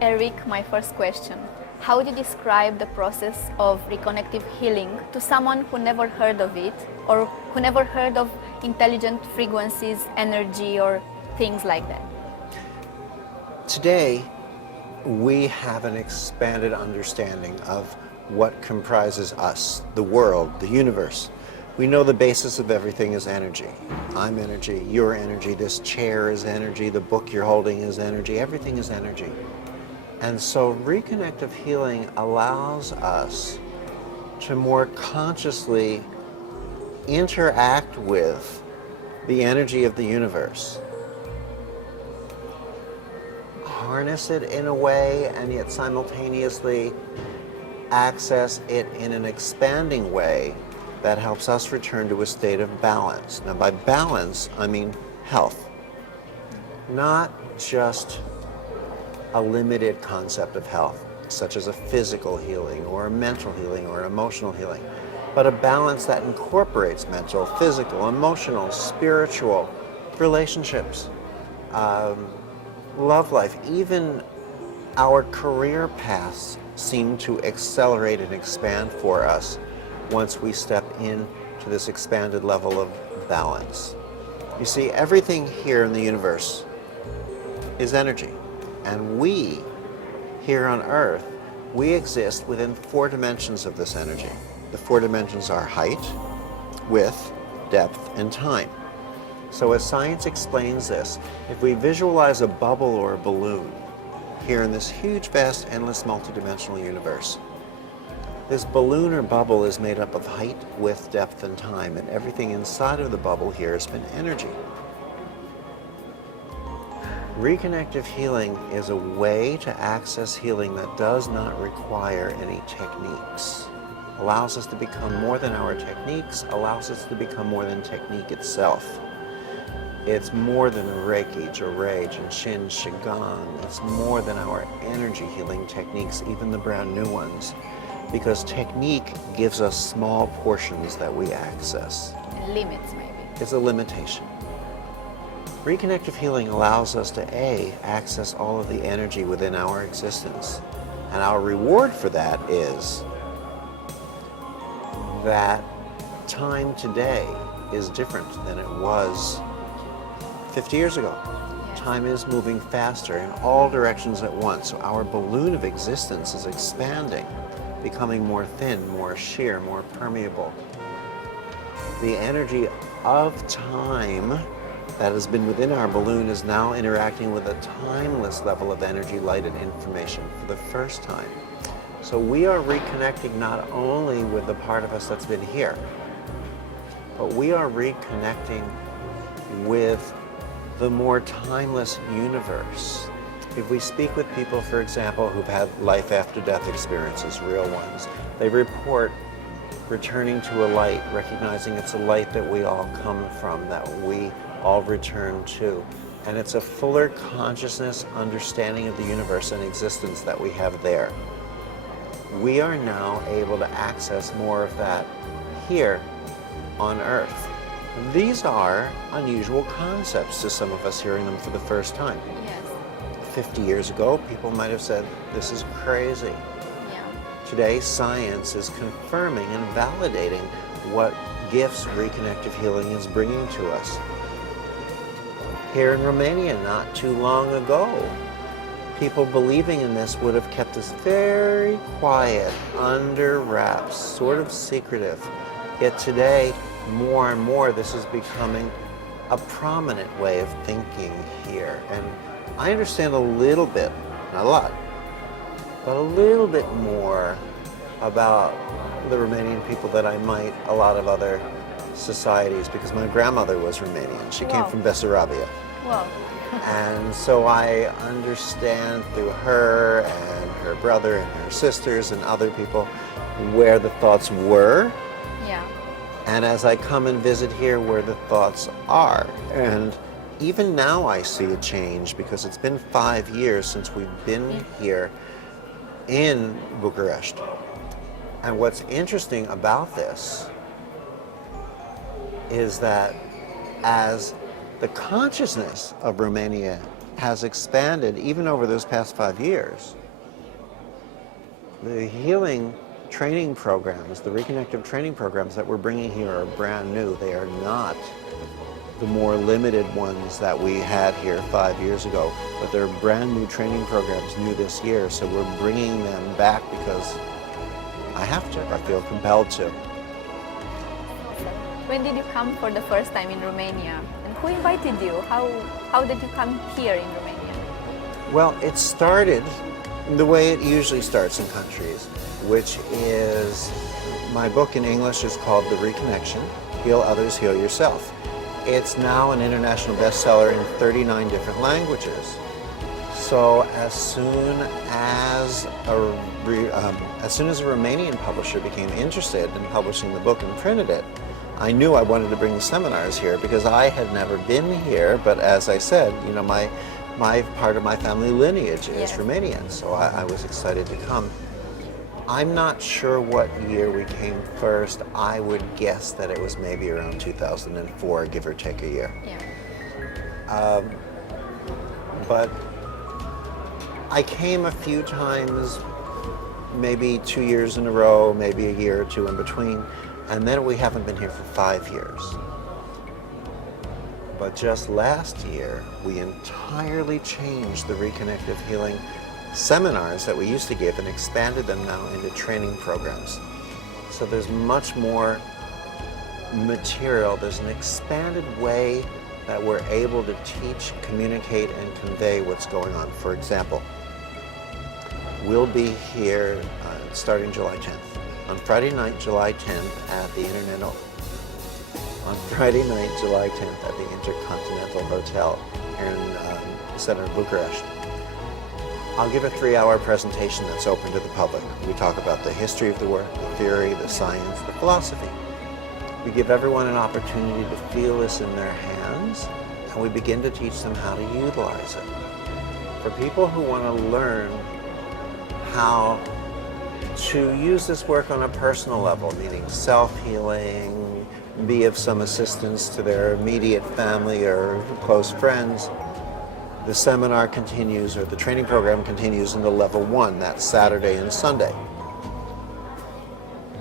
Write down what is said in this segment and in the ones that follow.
Eric, my first question. How would you describe the process of reconnective healing to someone who never heard of it or who never heard of intelligent frequencies, energy, or things like that? Today, we have an expanded understanding of what comprises us, the world, the universe. We know the basis of everything is energy. I'm energy, you're energy, this chair is energy, the book you're holding is energy, everything is energy. And so reconnective healing allows us to more consciously interact with the energy of the universe. Harness it in a way and yet simultaneously access it in an expanding way that helps us return to a state of balance. Now by balance, I mean health. Not just a limited concept of health, such as a physical healing or a mental healing or emotional healing, but a balance that incorporates mental, physical, emotional, spiritual, relationships, love life. Even our career paths seem to accelerate and expand for us once we step into this expanded level of balance. You see, everything here in the universe is energy. And we, here on Earth, we exist within 4 dimensions of this energy. The 4 dimensions are height, width, depth, and time. So as science explains this, if we visualize a bubble or a balloon here in this huge, vast, endless, multidimensional universe, this balloon or bubble is made up of height, width, depth, and time, and everything inside of the bubble here has been energy. Reconnective healing is a way to access healing that does not require any techniques. Allows us to become more than our techniques, allows us to become more than technique itself. It's more than Reiki, Jorei, Jinshin, Shigan. It's more than our energy healing techniques, even the brand new ones. Because technique gives us small portions that we access. Limits, maybe. It's a limitation. Reconnective healing allows us to access all of the energy within our existence. And our reward for that is that time today is different than it was 50 years ago. Yes. Time is moving faster in all directions at once. So our balloon of existence is expanding, becoming more thin, more sheer, more permeable. The energy of time that has been within our balloon is now interacting with a timeless level of energy, light, and information for the first time. So we are reconnecting not only with the part of us that's been here, but we are reconnecting with the more timeless universe. If we speak with people, for example, who've had life after death experiences, real ones, they report returning to a light, recognizing it's a light that we all come from, that we all return to. And it's a fuller consciousness, understanding of the universe and existence that we have there. We are now able to access more of that here on Earth. These are unusual concepts to some of us hearing them for the first time. Yes. 50 years ago, people might have said, this is crazy. Yeah. Today, science is confirming and validating what gifts reconnective healing is bringing to us. Here in Romania, not too long ago, people believing in this would have kept this very quiet, under wraps, sort of secretive. Yet today, more and more, this is becoming a prominent way of thinking here. And I understand a little bit, not a lot, but a little bit more about the Romanian people than I might a lot of other societies, because my grandmother was Romanian. She came from Bessarabia. Wow. And so I understand through her and her brother and her sisters and other people where the thoughts were. Yeah. And as I come and visit here, where the thoughts are. And even now I see a change, because it's been 5 years since we've been here in Bucuresti. And what's interesting about this is that as the consciousness of Romania has expanded even over those past 5 years. The healing training programs, the reconnective training programs that we're bringing here are brand new. They are not the more limited ones that we had here 5 years ago, but they're brand new training programs new this year. So we're bringing them back because I have to. I feel compelled to. When did you come for the first time in Romania? And who invited you? How did you come here in Romania? Well, it started the way it usually starts in countries, which is, my book in English is called The Reconnection, Heal Others, Heal Yourself. It's now an international bestseller in 39 different languages. So as soon as a Romanian publisher became interested in publishing the book and printed it, I knew I wanted to bring the seminars here because I had never been here, but as I said, you know, my part of my family lineage is Romanian, so I was excited to come. I'm not sure what year we came first. I would guess that it was maybe around 2004, give or take a year. Yeah. But I came a few times, maybe 2 years in a row, maybe a year or two in between, and then we haven't been here for 5 years. But just last year, we entirely changed the Reconnective Healing seminars that we used to give and expanded them now into training programs. So there's much more material. There's an expanded way that we're able to teach, communicate, and convey what's going on. For example, we'll be here starting July 10th. On Friday night, July 10th at the Intercontinental Hotel here in the center of Bucuresti. I'll give a 3-hour presentation that's open to the public. We talk about the history of the work, the theory, the science, the philosophy. We give everyone an opportunity to feel this in their hands, and we begin to teach them how to utilize it. For people who want to learn how to use this work on a personal level, meaning self-healing, be of some assistance to their immediate family or close friends, the seminar continues, or the training program continues into level 1, that's Saturday and Sunday.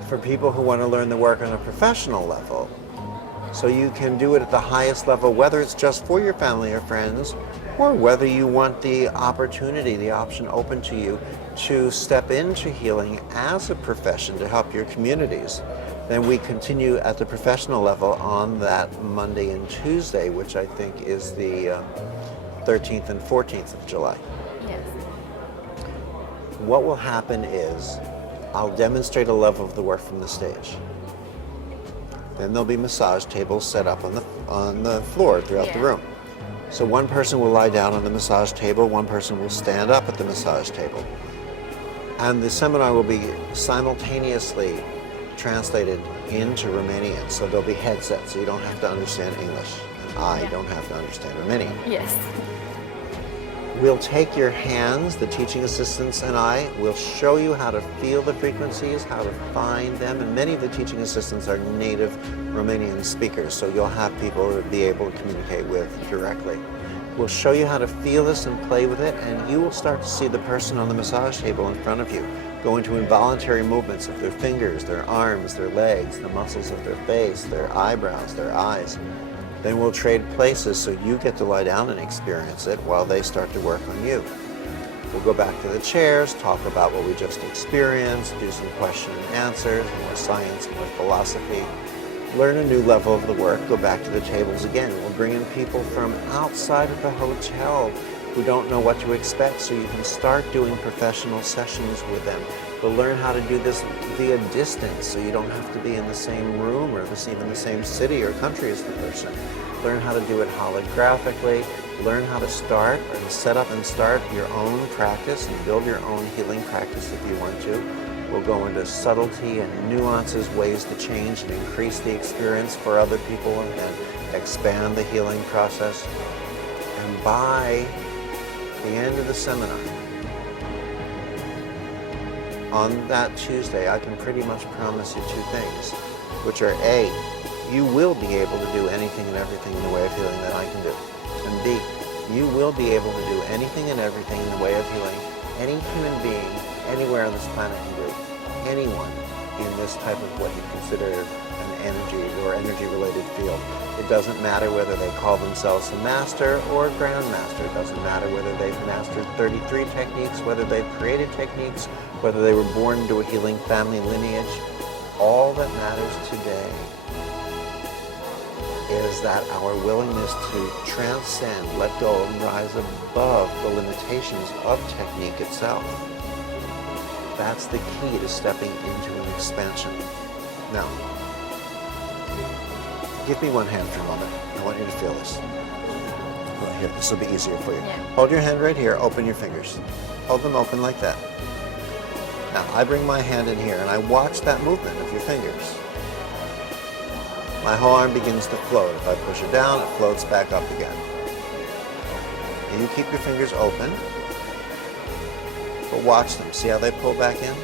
For people who want to learn the work on a professional level, so you can do it at the highest level, whether it's just for your family or friends, or whether you want the opportunity, the option open to you to step into healing as a profession to help your communities, then we continue at the professional level on that Monday and Tuesday, which I think is the 13th and 14th of July. Yes. What will happen is I'll demonstrate a level of the work from the stage. Then there'll be massage tables set up on the floor throughout the room. So one person will lie down on the massage table, one person will stand up at the massage table. And the seminar will be simultaneously translated into Romanian. So there'll be headsets, so you don't have to understand English. And I don't have to understand Romanian. Yes. We'll take your hands, the teaching assistants and I will show you how to feel the frequencies, how to find them, and many of the teaching assistants are native Romanian speakers, so you'll have people to be able to communicate with directly. We'll show you how to feel this and play with it, and you will start to see the person on the massage table in front of you go into involuntary movements of their fingers, their arms, their legs, the muscles of their face, their eyebrows, their eyes. Then we'll trade places so you get to lie down and experience it while they start to work on you. We'll go back to the chairs, talk about what we just experienced, do some question and answers, more science, more philosophy, learn a new level of the work, go back to the tables again. We'll bring in people from outside of the hotel who don't know what to expect, so you can start doing professional sessions with them. We'll learn how to do this via distance, so you don't have to be in the same room or even the same city or country as the person. Learn how to do it holographically, learn how to start and set up and start your own practice and build your own healing practice if you want to. We'll go into subtlety and nuances, ways to change and increase the experience for other people and expand the healing process. And by the end of the seminar, on that Tuesday, I can pretty much promise you 2 things, which are A, you will be able to do anything and everything in the way of healing that I can do, and B, you will be able to do anything and everything in the way of healing. Any human being anywhere on this planet can do. Anyone in this type of what you consider an energy or energy-related field. It doesn't matter whether they call themselves a master or a grandmaster. It doesn't matter whether they've mastered 33 techniques, whether they've created techniques, whether they were born into a healing family lineage. All that matters today is that our willingness to transcend, let go, and rise above the limitations of technique itself. That's the key to stepping into an expansion. Now, give me one hand for a moment. I want you to feel this. Well, here, this will be easier for you. Yeah. Hold your hand right here, open your fingers. Hold them open like that. Now, I bring my hand in here and I watch that movement of your fingers. My whole arm begins to float. If I push it down, it floats back up again. And you keep your fingers open, but watch them. See how they pull back in?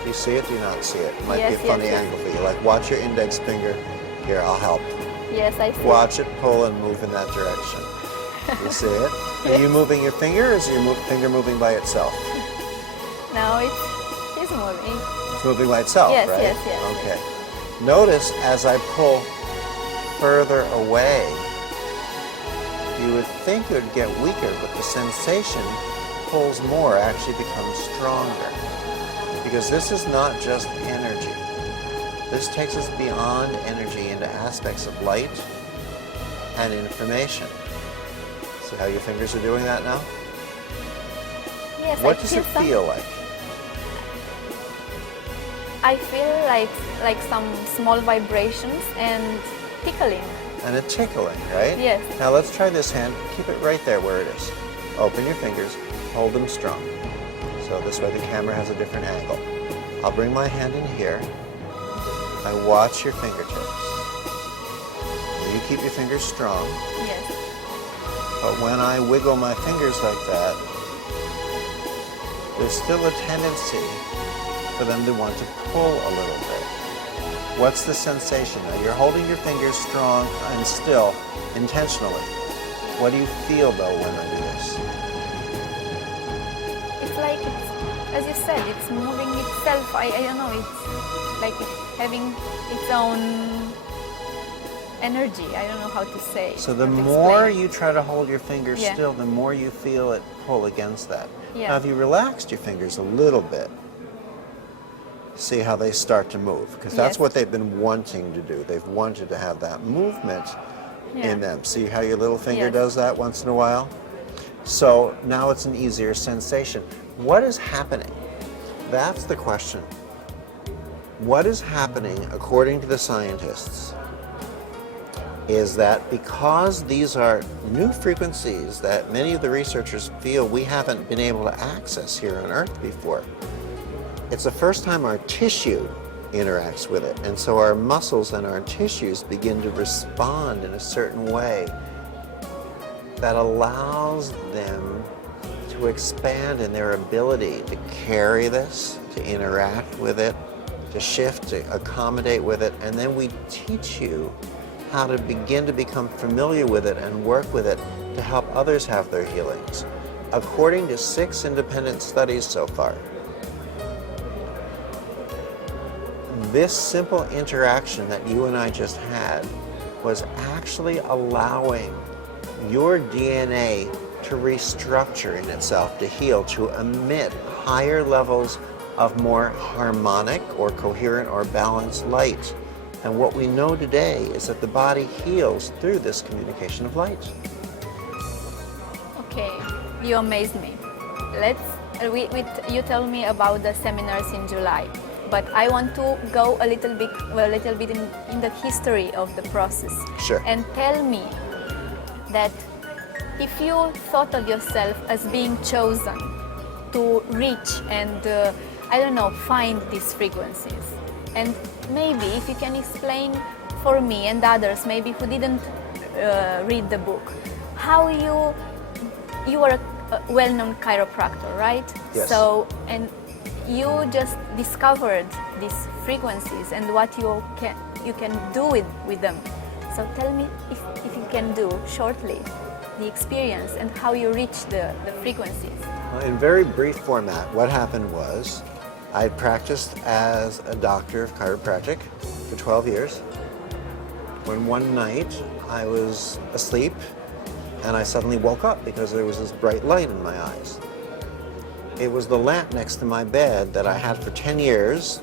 Do you see it? Do you not see it? It might be a funny angle for you. Like, watch your index finger. Here, I'll help. Yes, I see. Watch it pull and move in that direction. You see it? Are you moving your finger, or is your finger moving by itself? No, it's moving. It's moving by itself, Yes, right? yes. Okay. Notice as I pull further away, you would think it would get weaker, but the sensation pulls more, actually becomes stronger. Because this is not just energy. This takes us beyond energy into aspects of light and information. See how your fingers are doing that now? Yes, What does it feel like? I feel like some small vibrations and tickling. And a tickling, right? Yes. Now let's try this hand. Keep it right there where it is. Open your fingers, hold them strong. So this way the camera has a different angle. I'll bring my hand in here. I watch your fingertips. You keep your fingers strong. Yes. But when I wiggle my fingers like that, there's still a tendency for them to want to pull a little bit. What's the sensation? Now you're holding your fingers strong and still, intentionally. What do you feel though when I do this? It's like, as you said, it's moving itself. I don't know, it's like it's having its own energy. I don't know how to say. So the how to more explain. you try to hold your fingers Yeah. still, the more you feel it pull against that. Yeah. Now if you relaxed your fingers a little bit, see how they start to move, because that's Yes. what they've been wanting to do. They've wanted to have that movement Yeah. in them. See how your little finger Yes. does that once in a while? So now it's an easier sensation. What is happening? That's the question. What is happening, according to the scientists, is that because these are new frequencies that many of the researchers feel we haven't been able to access here on Earth before, it's the first time our tissue interacts with it. And so our muscles and our tissues begin to respond in a certain way that allows them to expand in their ability to carry this, to interact with it, to shift, to accommodate with it. And then we teach you how to begin to become familiar with it and work with it to help others have their healings. According to 6 independent studies so far, this simple interaction that you and I just had was actually allowing your DNA to restructure in itself, to heal, to emit higher levels of more harmonic or coherent or balanced light. And what we know today is that the body heals through this communication of light. Okay, you amazed me. You tell me about the seminars in July, but I want to go a little bit in the history of the process. Sure. And tell me that if you thought of yourself as being chosen to reach and find these frequencies, and maybe if you can explain for me and others maybe who didn't read the book, how you are a well-known chiropractor, right? Yes. So, and you just discovered these frequencies and what you can do with them. So tell me if you can do shortly the experience and how you reach the frequencies. In very brief format, what happened was I practiced as a doctor of chiropractic for 12 years. When one night I was asleep and I suddenly woke up because there was this bright light in my eyes. It was the lamp next to my bed that I had for 10 years.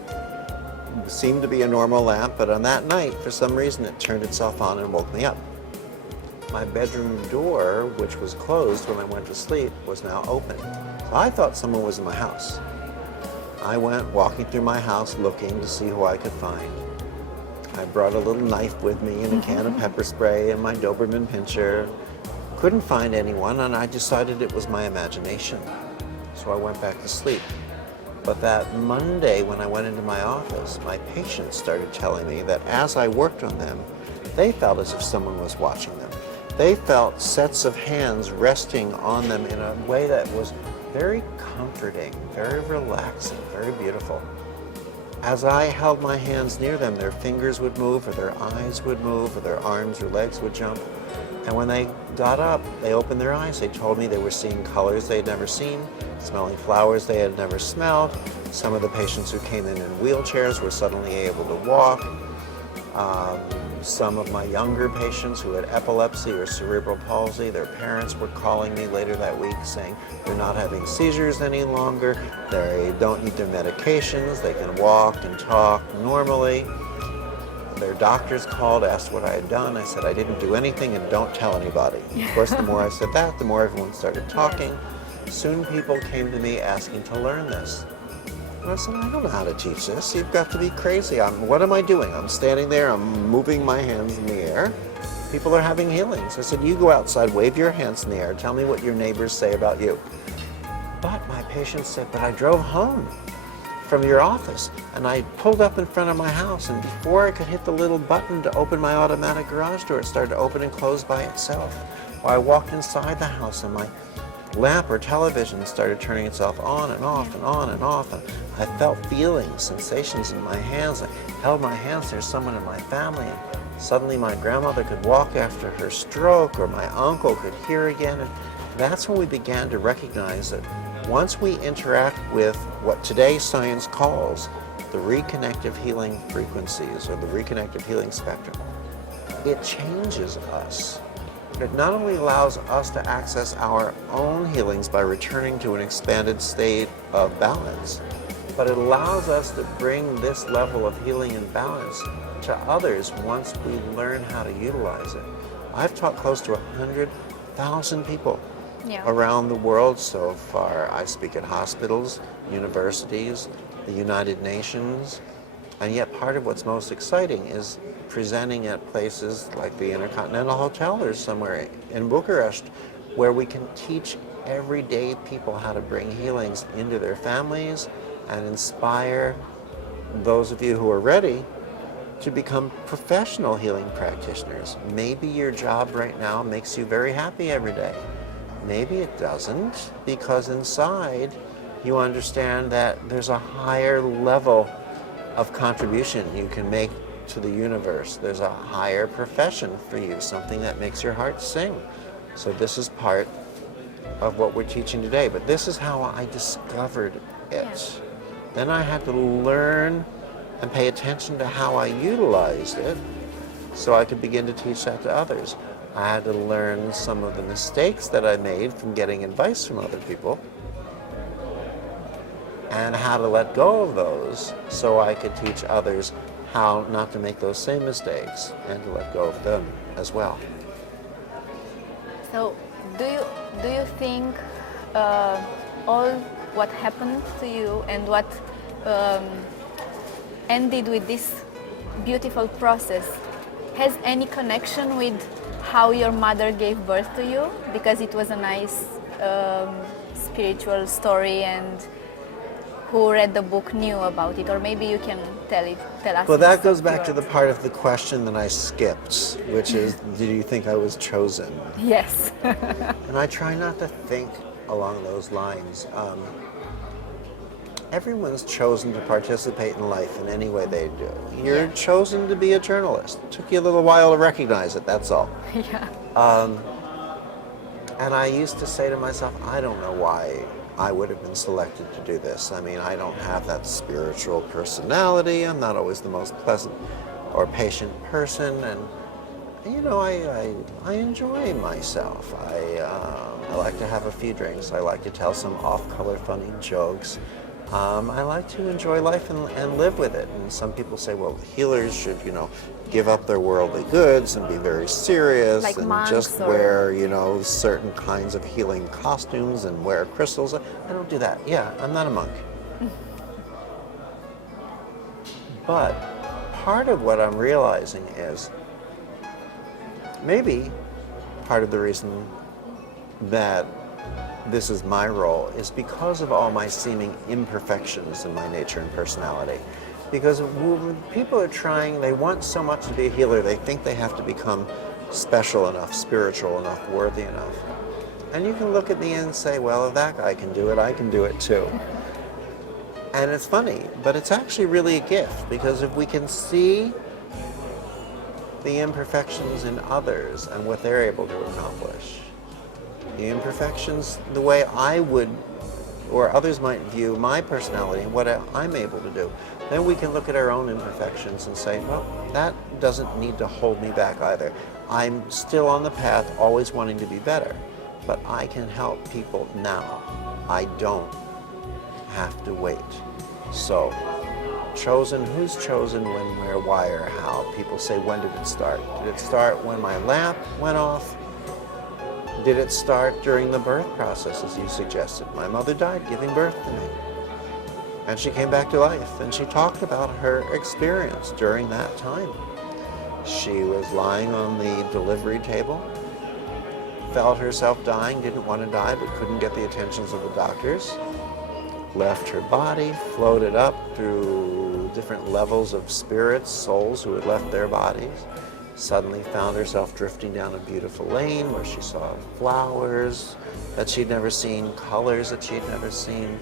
It seemed to be a normal lamp, but on that night, for some reason, it turned itself on and woke me up. My bedroom door, which was closed when I went to sleep, was now open. So I thought someone was in my house. I went walking through my house looking to see who I could find. I brought a little knife with me and a can of pepper spray and my Doberman pinscher. Couldn't find anyone, and I decided it was my imagination. So I went back to sleep. But that Monday when I went into my office, my patients started telling me that as I worked on them, they felt as if someone was watching them. They felt sets of hands resting on them in a way that was very comforting, very relaxing, very beautiful. As I held my hands near them, their fingers would move, or their eyes would move, or their arms or legs would jump. And when they got up, they opened their eyes. They told me they were seeing colors they had never seen, smelling flowers they had never smelled. Some of the patients who came in wheelchairs were suddenly able to walk. Some of my younger patients who had epilepsy or cerebral palsy, their parents were calling me later that week saying they're not having seizures any longer, they don't need their medications, they can walk and talk normally. Their doctors called, asked what I had done. I said I didn't do anything and don't tell anybody. Of course, the more I said that, the more everyone started talking. Soon people came to me asking to learn this. And I said, I don't know how to teach this. You've got to be crazy. What am I doing? I'm standing there, I'm moving my hands in the air. People are having healings. I said, you go outside, wave your hands in the air, tell me what your neighbors say about you. But my patient said, but I drove home from your office and I pulled up in front of my house, and before I could hit the little button to open my automatic garage door, it started to open and close by itself. Or I walked inside the house and my lamp or television started turning itself on and off and on and off, and I felt feelings, sensations in my hands. I held my hands, there's someone in my family, and suddenly my grandmother could walk after her stroke, or my uncle could hear again. And that's when we began to recognize that once we interact with what today science calls the reconnective healing frequencies or the reconnective healing spectrum, it changes us. It not only allows us to access our own healings by returning to an expanded state of balance, but it allows us to bring this level of healing and balance to others once we learn how to utilize it. I've taught close to 100,000 people around the world so far. I speak at hospitals, universities, the United Nations, and yet part of what's most exciting is presenting at places like the Intercontinental Hotel or somewhere in Bucuresti, where we can teach everyday people how to bring healings into their families and inspire those of you who are ready to become professional healing practitioners. Maybe your job right now makes you very happy every day. Maybe it doesn't, because inside you understand that there's a higher level of contribution you can make to the universe. There's a higher profession for you, something that makes your heart sing. So this is part of what we're teaching today, but this is how I discovered it. Then I had to learn and pay attention to how I utilized it so I could begin to teach that to others. I had to learn some of the mistakes that I made from getting advice from other people and how to let go of those so I could teach others how not to make those same mistakes and to let go of them as well. So do you think all what happened to you and what ended with this beautiful process has any connection with how your mother gave birth to you? Because it was a nice spiritual story, and who read the book knew about it, or maybe you can tell us. Well, that goes back to the part of the question that I skipped, which is, did you think I was chosen? Yes. And I try not to think along those lines. everyone's chosen to participate in life in any way they do. You're chosen to be a journalist. It took you a little while to recognize it, that's all. Yeah. And I used to say to myself, I don't know why I would have been selected to do this. I mean, I don't have that spiritual personality. I'm not always the most pleasant or patient person, and you know, I enjoy myself. I like to have a few drinks. I like to tell some off-color funny jokes. I like to enjoy life and live with it. And some people say, well, healers should, you know, give up their worldly goods and be very serious, like and monks, just or wear, you know, certain kinds of healing costumes and wear crystals. I don't do that. Yeah, I'm not a monk. But part of what I'm realizing is maybe part of the reason that this is my role is because of all my seeming imperfections in my nature and personality. Because when people are trying, they want so much to be a healer, they think they have to become special enough, spiritual enough, worthy enough. And you can look at me and say, well, if that guy can do it, I can do it too. And it's funny, but it's actually really a gift, because if we can see the imperfections in others and what they're able to accomplish, the imperfections the way I would or others might view my personality and what I'm able to do, then we can look at our own imperfections and say, well, that doesn't need to hold me back either. I'm still on the path, always wanting to be better, but I can help people now. I don't have to wait. So, chosen, who's chosen, when, where, why, or how? People say, when did it start? Did it start when my lamp went off? Did it start during the birth process, as you suggested? My mother died giving birth to me. And she came back to life, and she talked about her experience during that time. She was lying on the delivery table, felt herself dying, didn't want to die, but couldn't get the attentions of the doctors. Left her body, floated up through different levels of spirits, souls who had left their bodies. Suddenly found herself drifting down a beautiful lane where she saw flowers that she'd never seen, colors that she'd never seen.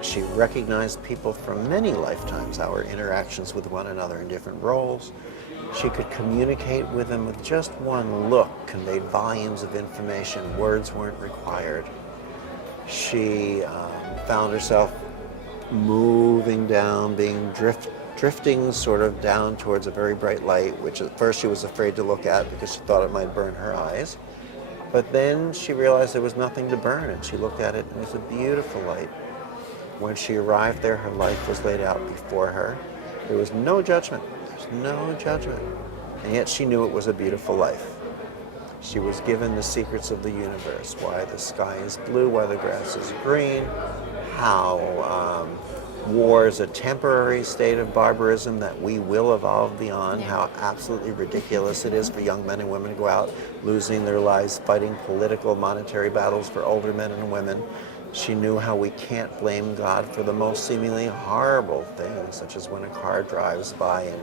She recognized people from many lifetimes, our interactions with one another in different roles. She could communicate with them with just one look, conveyed volumes of information, words weren't required. She found herself moving down, being drifting sort of down towards a very bright light, which at first she was afraid to look at because she thought it might burn her eyes. But then she realized there was nothing to burn, and she looked at it, and it was a beautiful light. When she arrived there, her life was laid out before her. There was no judgment. There's no judgment. And yet she knew it was a beautiful life. She was given the secrets of the universe, why the sky is blue, why the grass is green, how war is a temporary state of barbarism that we will evolve beyond, how absolutely ridiculous it is for young men and women to go out losing their lives fighting political, monetary battles for older men and women. She knew how we can't blame God for the most seemingly horrible things, such as when a car drives by and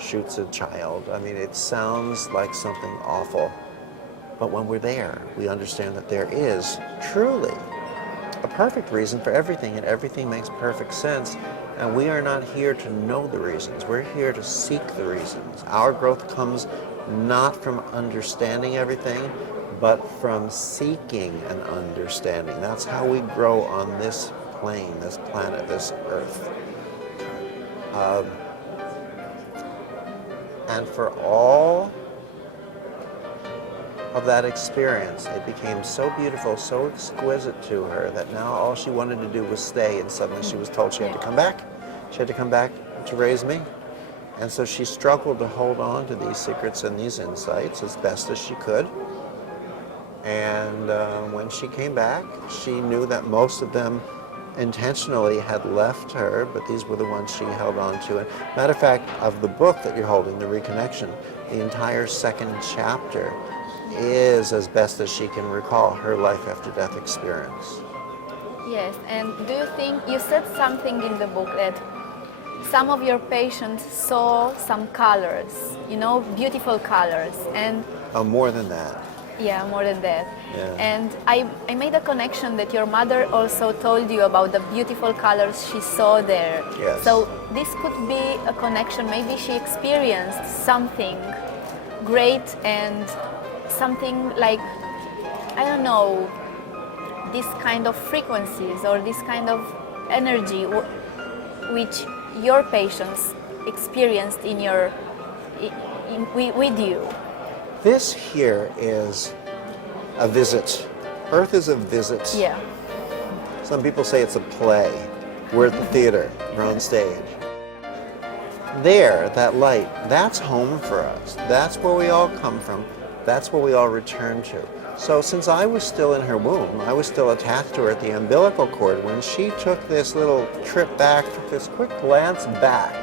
shoots a child. I mean, it sounds like something awful, but when we're there, we understand that there is truly a perfect reason for everything, and everything makes perfect sense. And we are not here to know the reasons. We're here to seek the reasons. Our growth comes not from understanding everything, but from seeking an understanding. That's how we grow on this plane, this planet, this earth. And for all of that experience, it became so beautiful, so exquisite to her that now all she wanted to do was stay, and suddenly she was told she had to come back. She had to come back to raise me. And so she struggled to hold on to these secrets and these insights as best as she could. And when she came back, she knew that most of them intentionally had left her, but these were the ones she held on to. And matter of fact, of the book that you're holding, The Reconnection, the entire second chapter is, as best as she can recall, her life after death experience. Yes, and do you think, you said something in the book that some of your patients saw some colors, you know, beautiful colors, and... Oh, more than that. Yeah, more than that. Yeah. And I made a connection that your mother also told you about the beautiful colors she saw there. Yes. So this could be a connection. Maybe she experienced something great and something like, I don't know, this kind of frequencies or this kind of energy which your patients experienced in your with you. This here is a visit. Earth is a visit. Yeah. Some people say it's a play. We're at the theater. We're on stage. There, that light, that's home for us. That's where we all come from. That's where we all return to. So since I was still in her womb, I was still attached to her at the umbilical cord, when she took this little trip back, took this quick glance back.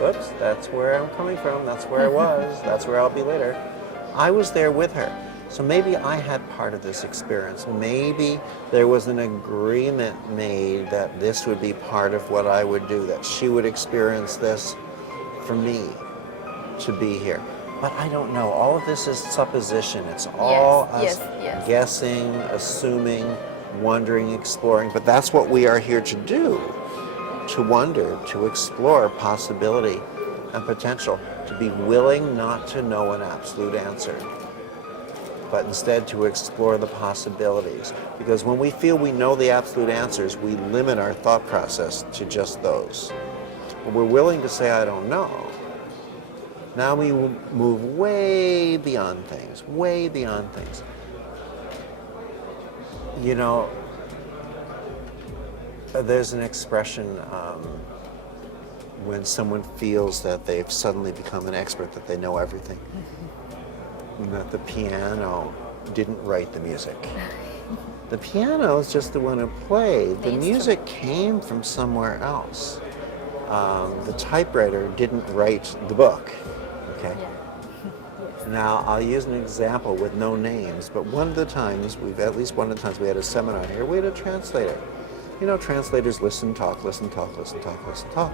Whoops, that's where I'm coming from. That's where I was. That's where I'll be later. I was there with her. So maybe I had part of this experience. Maybe there was an agreement made that this would be part of what I would do, that she would experience this for me to be here. But I don't know. All of this is supposition. It's all us guessing, assuming, wondering, exploring. But that's what we are here to do, to wonder, to explore possibility and potential, to be willing not to know an absolute answer, but instead to explore the possibilities. Because when we feel we know the absolute answers, we limit our thought process to just those. When we're willing to say, I don't know, now we move way beyond things, way beyond things. You know, there's an expression when someone feels that they've suddenly become an expert, that they know everything. That the piano didn't write the music. The piano is just the one who played. The music came from somewhere else. The typewriter didn't write the book. Okay. Yeah. Now I'll use an example with no names, but one of the times we had a seminar here, we had a translator. You know, translators listen, talk, listen, talk, listen, talk, listen, talk.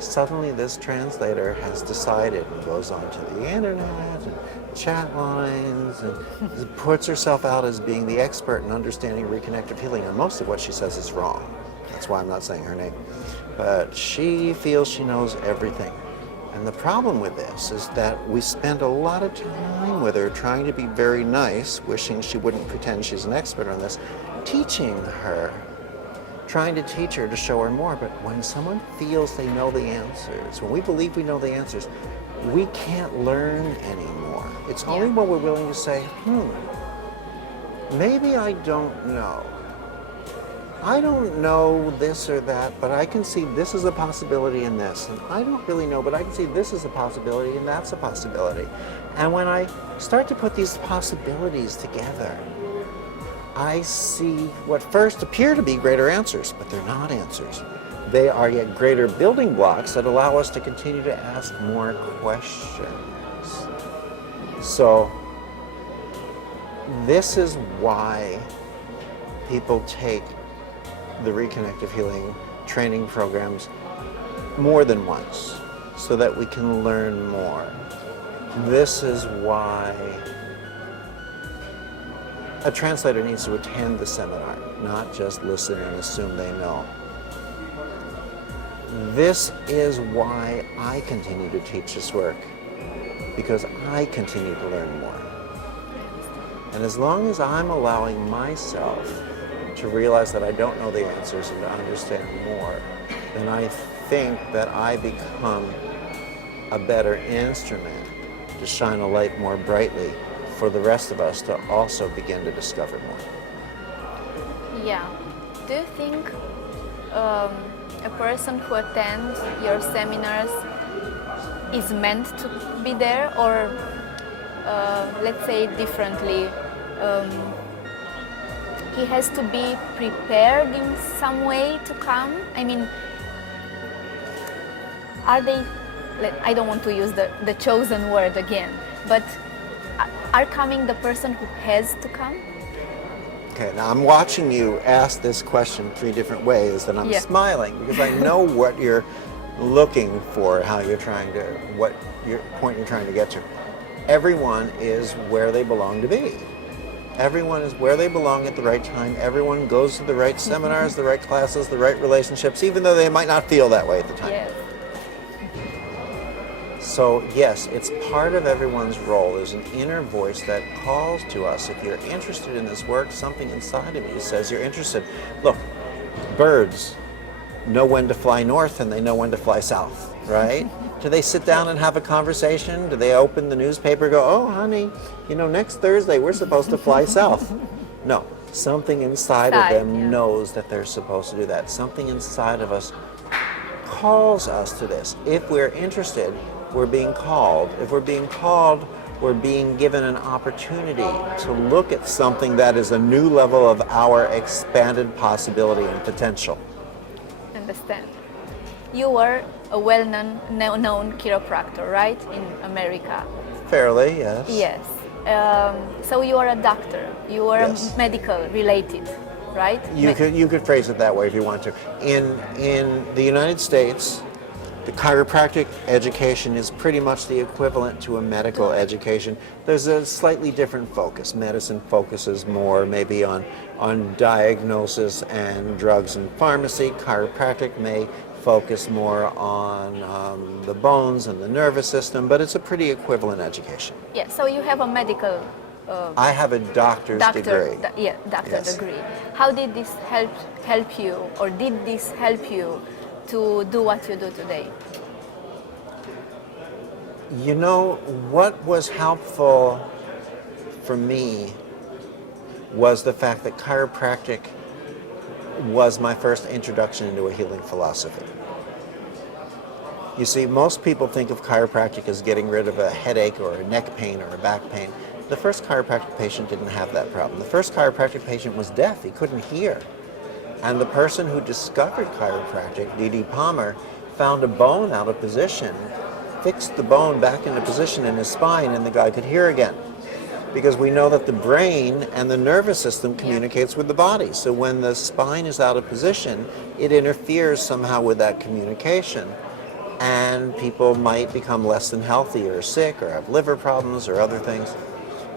Suddenly this translator has decided and goes onto the internet and chat lines and puts herself out as being the expert in understanding reconnective healing, and most of what she says is wrong. That's why I'm not saying her name. But she feels she knows everything. And the problem with this is that we spend a lot of time with her trying to be very nice, wishing she wouldn't pretend she's an expert on this, teaching her, trying to teach her to show her more. But when someone feels they know the answers, when we believe we know the answers, we can't learn anymore. It's only when we're willing to say, maybe I don't know. I don't know this or that, but I can see this is a possibility in this. And I don't really know, but I can see this is a possibility and that's a possibility. And when I start to put these possibilities together, I see what first appear to be greater answers, but they're not answers. They are yet greater building blocks that allow us to continue to ask more questions. So this is why people take the Reconnective Healing training programs more than once, so that we can learn more. This is why a translator needs to attend the seminar, not just listen and assume they know. This is why I continue to teach this work, because I continue to learn more. And as long as I'm allowing myself to realize that I don't know the answers and to understand more, then I think that I become a better instrument to shine a light more brightly for the rest of us to also begin to discover more. Yeah. Do you think a person who attends your seminars is meant to be there, or let's say differently, he has to be prepared in some way to come? I mean, are they, I don't want to use the chosen word again, but are coming the person who has to come? Okay, now I'm watching you ask this question 3 different ways, and I'm smiling because I know what you're looking for, how you're trying to, what your point you're trying to get to. everyone is where they belong to be. Everyone is where they belong at the right time. Everyone goes to the right seminars, the right classes, the right relationships, even though they might not feel that way at the time. Yes. So yes, it's part of everyone's role. There's an inner voice that calls to us. If you're interested in this work, something inside of you says you're interested. Look, birds know when to fly north and they know when to fly south, right? Do they sit down and have a conversation? Do they open the newspaper and go, oh, honey, you know, next Thursday we're supposed to fly south? No, something inside of them knows that they're supposed to do that. Something inside of us calls us to this. If we're interested, we're being called. If we're being called, we're being given an opportunity to look at something that is a new level of our expanded possibility and potential. Understand. You were a well-known chiropractor, right, in America? Fairly, yes. Yes. So you are a doctor. You are medical related, right? You could phrase it that way if you want to. In the United States, the chiropractic education is pretty much the equivalent to a medical education. There's a slightly different focus. Medicine focuses more maybe on diagnosis and drugs and pharmacy. Chiropractic may focus more on the bones and the nervous system, but it's a pretty equivalent education. Yeah, so you have a medical I have a doctor's degree. Doctor's degree. How did this help you, or did this help you to do what you do today? You know, what was helpful for me was the fact that chiropractic was my first introduction into a healing philosophy. You see, most people think of chiropractic as getting rid of a headache or a neck pain or a back pain. The first chiropractic patient didn't have that problem. The first chiropractic patient was deaf. He couldn't hear. And the person who discovered chiropractic, D.D. Palmer, found a bone out of position, fixed the bone back into position in his spine, and the guy could hear again. Because we know that the brain and the nervous system communicates with the body. So when the spine is out of position, it interferes somehow with that communication. And people might become less than healthy or sick or have liver problems or other things.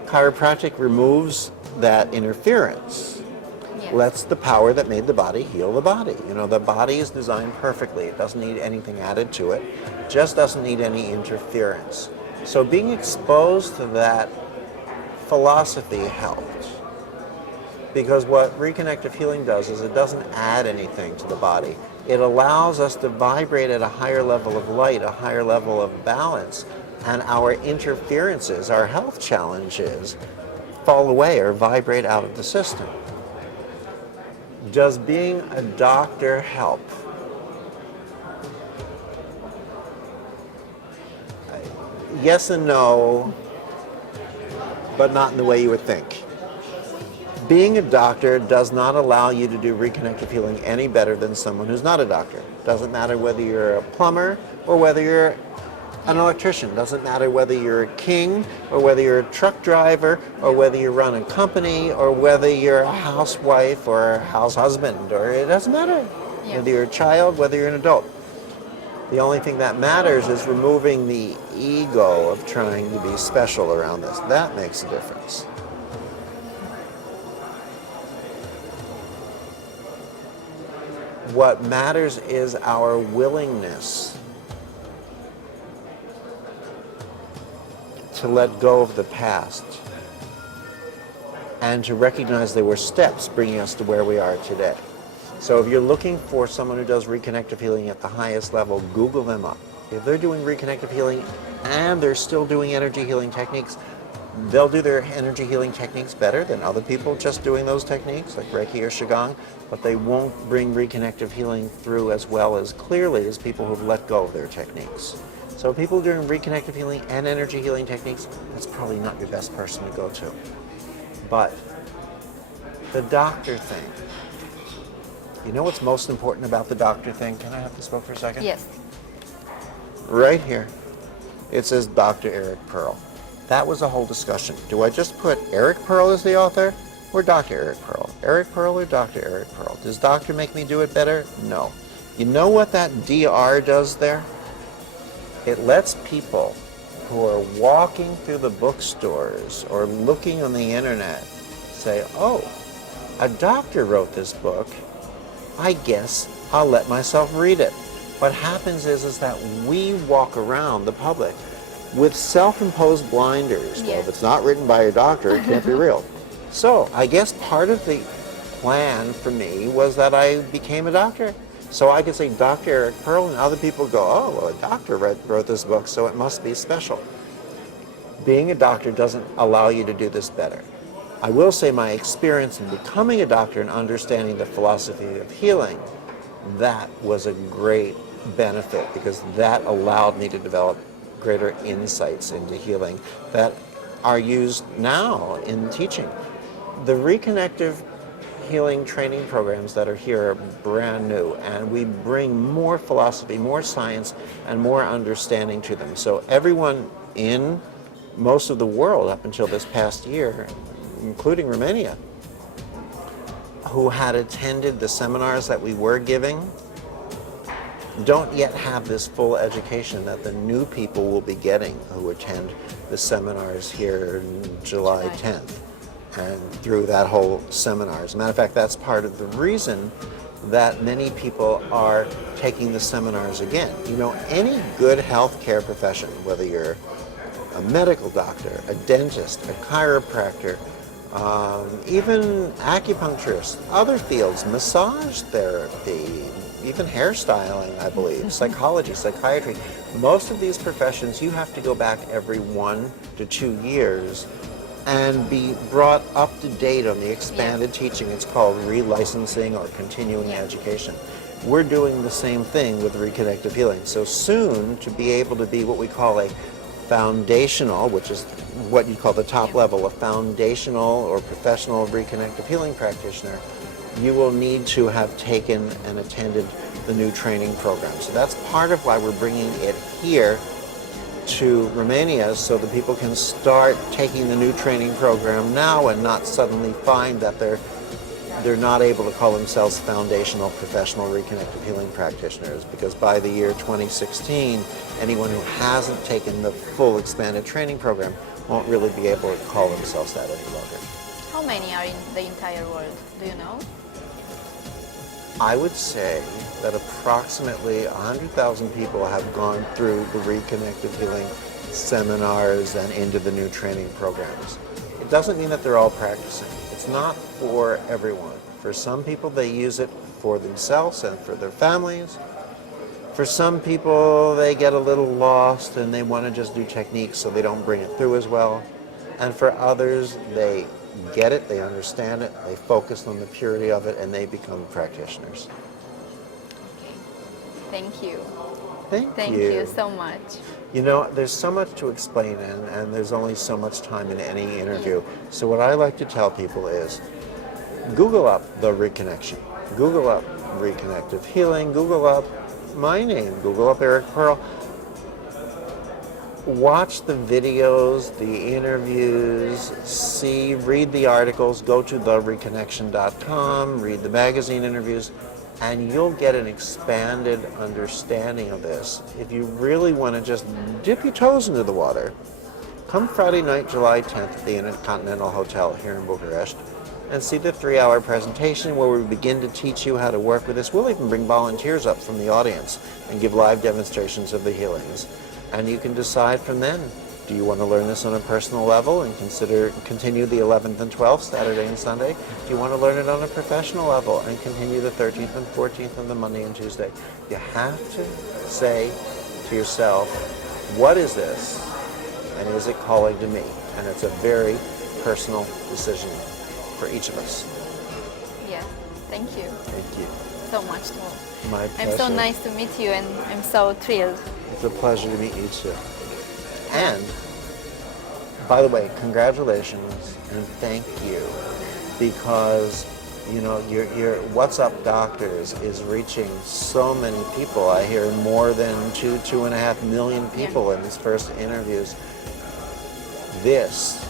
Chiropractic removes that interference. Lets the power that made the body heal the body. You know, the body is designed perfectly. It doesn't need anything added to it. Just doesn't need any interference. So being exposed to that philosophy helped. Because what Reconnective Healing does is it doesn't add anything to the body. It allows us to vibrate at a higher level of light, a higher level of balance, and our interferences, our health challenges, fall away or vibrate out of the system. Does being a doctor help? Yes and no, but not in the way you would think. Being a doctor does not allow you to do reconnective healing any better than someone who's not a doctor. Doesn't matter whether you're a plumber or whether you're an electrician. Doesn't matter whether you're a king or whether you're a truck driver or whether you run a company or whether you're a housewife or a house husband, or it doesn't matter. Whether you're a child, whether you're an adult. The only thing that matters is removing the ego of trying to be special around this. That makes a difference. What matters is our willingness to let go of the past and to recognize there were steps bringing us to where we are today. So if you're looking for someone who does reconnective healing at the highest level, Google them up. If they're doing reconnective healing and they're still doing energy healing techniques, they'll do their energy healing techniques better than other people just doing those techniques, like Reiki or Qigong, but they won't bring reconnective healing through as well as clearly as people who've let go of their techniques. So people doing reconnective healing and energy healing techniques, that's probably not your best person to go to. But the doctor thing, you know what's most important about the doctor thing? Can I have this book for a second? Yes. Right here, it says Dr. Eric Pearl. That was a whole discussion. Do I just put Eric Pearl as the author or Dr. Eric Pearl? Eric Pearl or Dr. Eric Pearl? Does doctor make me do it better? No. You know what that DR does there? It lets people who are walking through the bookstores or looking on the internet say, oh, a doctor wrote this book, I guess I'll let myself read it. What happens is that we walk around, the public, with self-imposed blinders. Well, if it's not written by a doctor, it can't be real. So I guess part of the plan for me was that I became a doctor. So I could say Dr. Eric Pearl, and other people go, oh, well, a doctor wrote this book, so it must be special. Being a doctor doesn't allow you to do this better. I will say my experience in becoming a doctor and understanding the philosophy of healing, that was a great benefit because that allowed me to develop greater insights into healing that are used now in teaching. The Reconnective Healing training programs that are here are brand new, and we bring more philosophy, more science, and more understanding to them. So everyone in most of the world up until this past year, including Romania, who had attended the seminars that we were giving, don't yet have this full education that the new people will be getting who attend the seminars here in July 10th and through that whole seminar. As a matter of fact, that's part of the reason that many people are taking the seminars again. You know, any good healthcare profession, whether you're a medical doctor, a dentist, a chiropractor, even acupuncturist, other fields, massage therapy, even hairstyling, I believe, psychology, psychiatry. Most of these professions, you have to go back every 1 to 2 years and be brought up to date on the expanded teaching. It's called relicensing or continuing education. We're doing the same thing with Reconnective Healing. So soon, to be able to be what we call a foundational, which is what you call the top level, a foundational or professional Reconnective Healing practitioner, you will need to have taken and attended the new training program. So that's part of why we're bringing it here to Romania, so that people can start taking the new training program now and not suddenly find that they're not able to call themselves foundational professional Reconnective Healing practitioners, because by the year 2016, anyone who hasn't taken the full expanded training program won't really be able to call themselves that any longer. How many are in the entire world? Do you know? I would say that approximately 100,000 people have gone through the Reconnective Healing seminars and into the new training programs. It doesn't mean that they're all practicing. It's not for everyone. For some people, they use it for themselves and for their families. For some people, they get a little lost and they want to just do techniques so they don't bring it through as well. And for others, they get it, they understand it, they focus on the purity of it, and they become practitioners. Okay. Thank you. Thank you. You so much. You know, there's so much to explain, and there's only so much time in any interview. So what I like to tell people is, Google up the Reconnection. Google up Reconnective Healing. Google up my name. Google up Eric Pearl. Watch the videos, the interviews, read the articles, go to thereconnection.com, read the magazine interviews, and you'll get an expanded understanding of this. If you really want to just dip your toes into the water, come Friday night, July 10th at the Intercontinental Hotel here in Bucuresti and see the 3-hour presentation where we begin to teach you how to work with this. We'll even bring volunteers up from the audience and give live demonstrations of the healings. And you can decide from then, do you want to learn this on a personal level and continue the 11th and 12th, Saturday and Sunday? Do you want to learn it on a professional level and continue the 13th and 14th on the Monday and Tuesday? You have to say to yourself, what is this? And is it calling to me? And it's a very personal decision for each of us. Yes, thank you. Thank you. So much more. My pleasure. I'm so nice to meet you, and I'm so thrilled. It's a pleasure to meet you too. And, by the way, congratulations and thank you, because, you know, your What's Up Doctors is reaching so many people. I hear more than 2.5 million people in these first interviews. This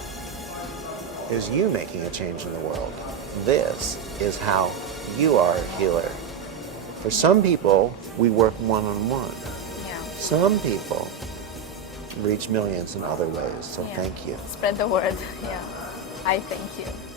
is you making a change in the world. This is how you are a healer. For some people, we work one-on-one. Yeah. Some people, reach millions in other ways. So Yeah. thank you. Spread the word. Yeah. I thank you.